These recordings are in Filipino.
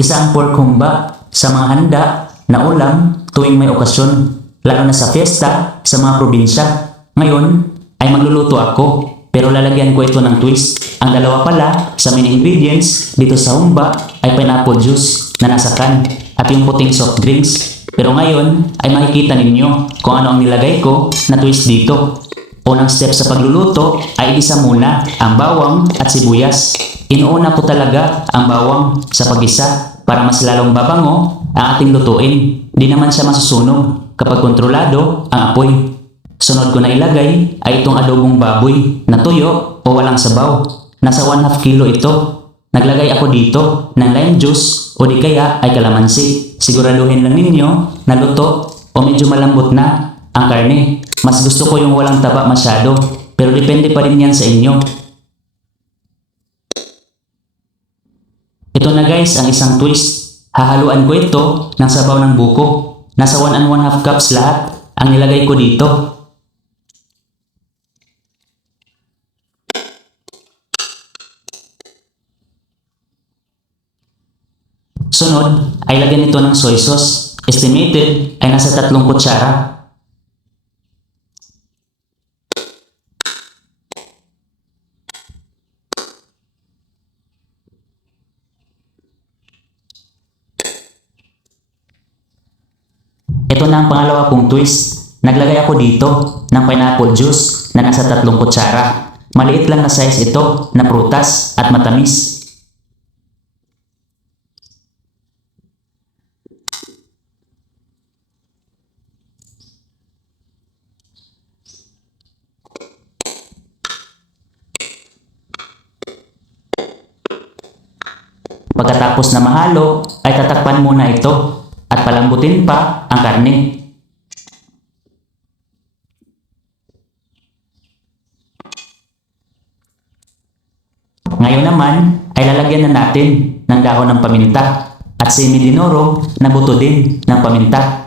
Isa ang pork humba sa mga handa na ulam tuwing may okasyon, lalo na sa fiesta sa mga probinsya. Ngayon ay magluluto ako, pero lalagyan ko ito ng twist. Ang dalawa pala sa main ingredients dito sa humba ay pineapple juice na nasa can at yung puting soft drinks. Pero ngayon ay makikita ninyo kung ano ang nilagay ko na twist dito. Unang step sa pagluluto ay igisa muna ang bawang at sibuyas. Inuuna ko talaga ang bawang sa pag-isa para mas lalong babango ang ating lutuin. Di naman siya masusunog kapag kontrolado ang apoy. Sunod ko na ilagay ay itong adobong baboy na tuyo o walang sabaw. Nasa 1/2 kilo ito. Naglagay ako dito ng lime juice o di kaya ay kalamansi. Siguraduhin lang ninyo na luto o medyo malambot na ang karne. Mas gusto ko yung walang taba masyado, pero depende pa rin yan sa inyo. Ito na guys ang isang twist. Hahaluan ko ito ng sabaw ng buko. Nasa 1 1/2 cups lahat ang nilagay ko dito. Sunod ay lagyan ito ng soy sauce. Estimated ay nasa 3 kutsara. Ito na ang pangalawa kong twist. Naglagay ako dito ng pineapple juice na nasa 3 kutsara. Maliit lang na size ito na prutas at matamis. Pagkatapos na mahalo ay tatakpan muna ito at palambutin pa ang karne. Ngayon naman ay lalagyan na natin ng dahon ng paminta at semi-dinurog na buto din ng paminta.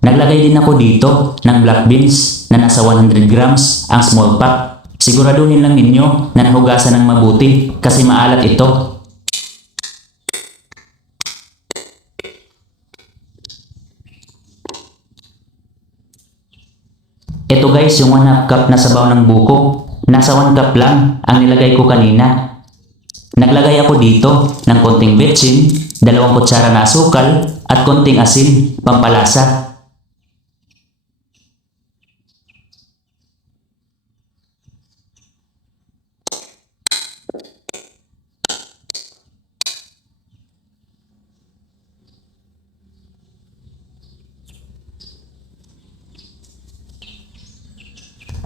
Naglagay din ako dito ng black beans na nasa 100 grams ang small pack. Siguraduhin lang ninyo na nahugasan ng mabuti kasi maalat ito. Ito guys yung 1/2 cup na sabaw ng buko. Nasa 1 cup lang ang nilagay ko kanina. Naglagay ako dito ng konting betchin, 2 kutsara na asukal at konting asin, pampalasa.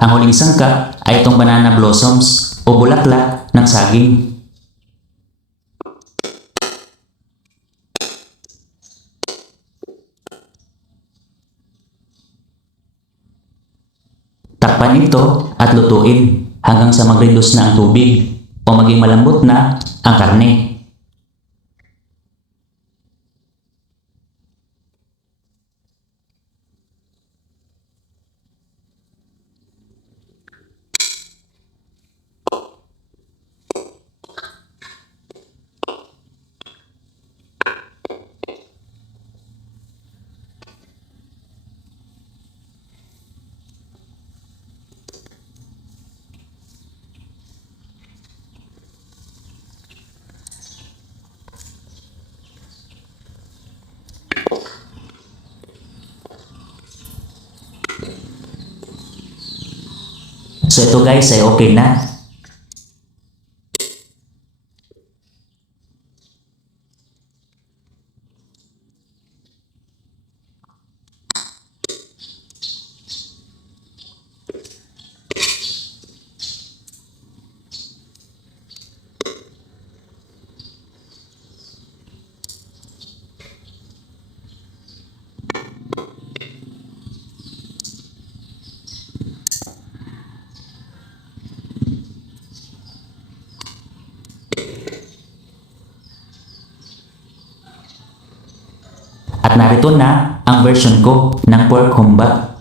Ang huling sangkap ay itong banana blossoms o bulaklak ng saging. Takpan ito at lutuin hanggang sa mag-reduce na ang tubig o maging malambot na ang karne. So ito guys ay okay na. At narito na ang version ko ng pork humba.